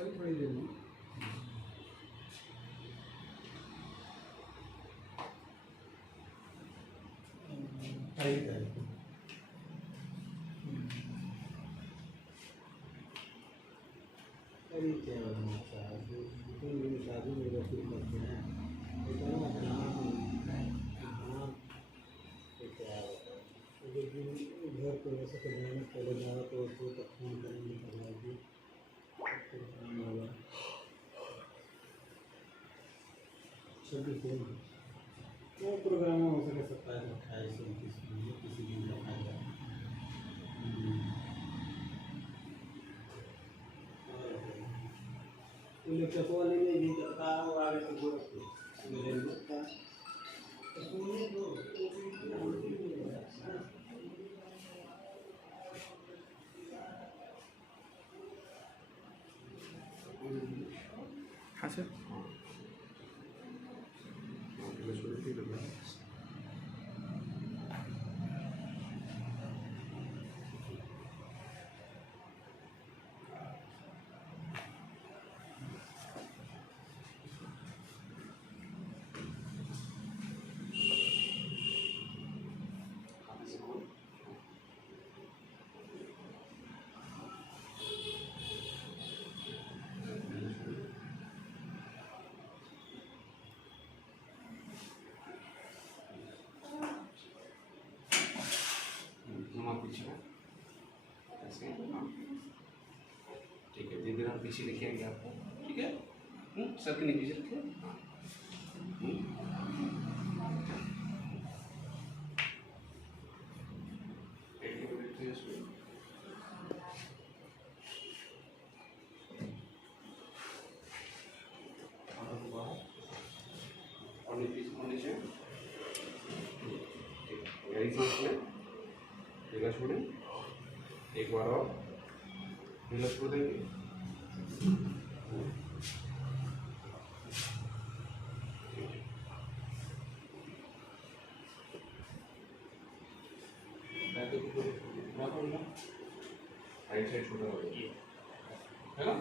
अभी थोड़ी देर में अरे क्या बनना चाहते हो मेरी शादी मेरा फिर करते हैं इतना हाँ तो क्या बताओ घर पे वैसे तो जाना पहले जाओ तो उसको तक फोन करेंगे करवाएगी होगा 26 दिन वो प्रोग्राम हो सके 27 28 29 किसी दिन रखा जाए लेक्चर को नहीं नहीं करता और आगे तो गोरखपुर मेरे लिए का सुनिए तो हाँ सर ठीक है धीरे धीरे पीछे लिखेंगे आपको ठीक है सर के नीचे रखिए और नीचे गहरी सांस लें ढीला छोड़ें एक बार और ढीला छोड़ देंगे राइट साइड छोटा हो गया है ना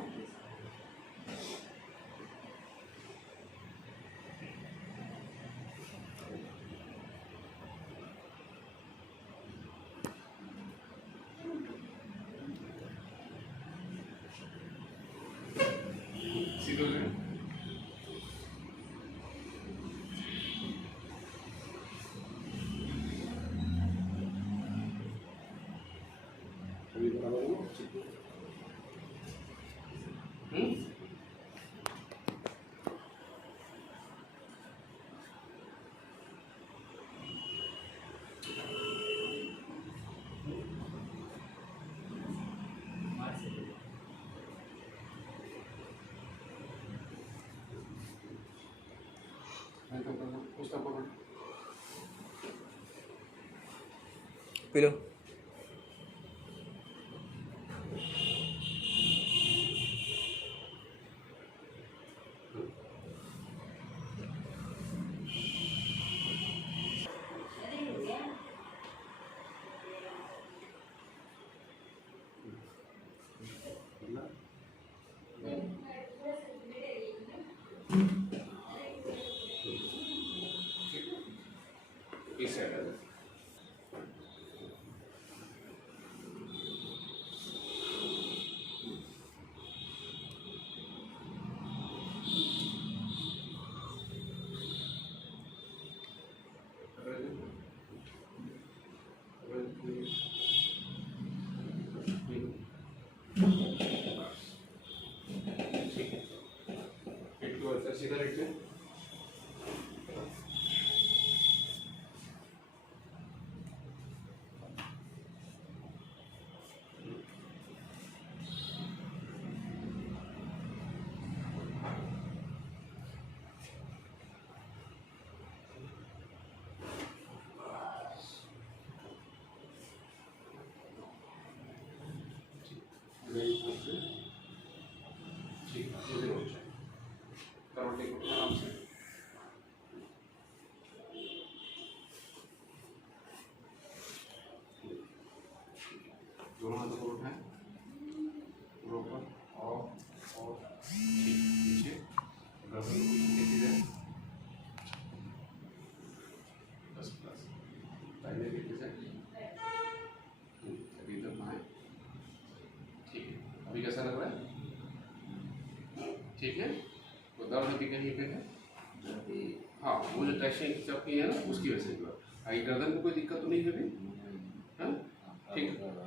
सीधे हो जाए अभी बराबर हो पी लो इस साइड सीधा रखते हैं अभी इधर बाएं। ठीक है, अभी कैसा लग रहा है? ठीक है, तो दर्द अभी कहीं पे है? हाँ, वो जो टेक्सचर की है ना, उसकी वजह से। गर्दन को कोई दिक्कत तो नहीं है अभी? हाँ, ठीक है।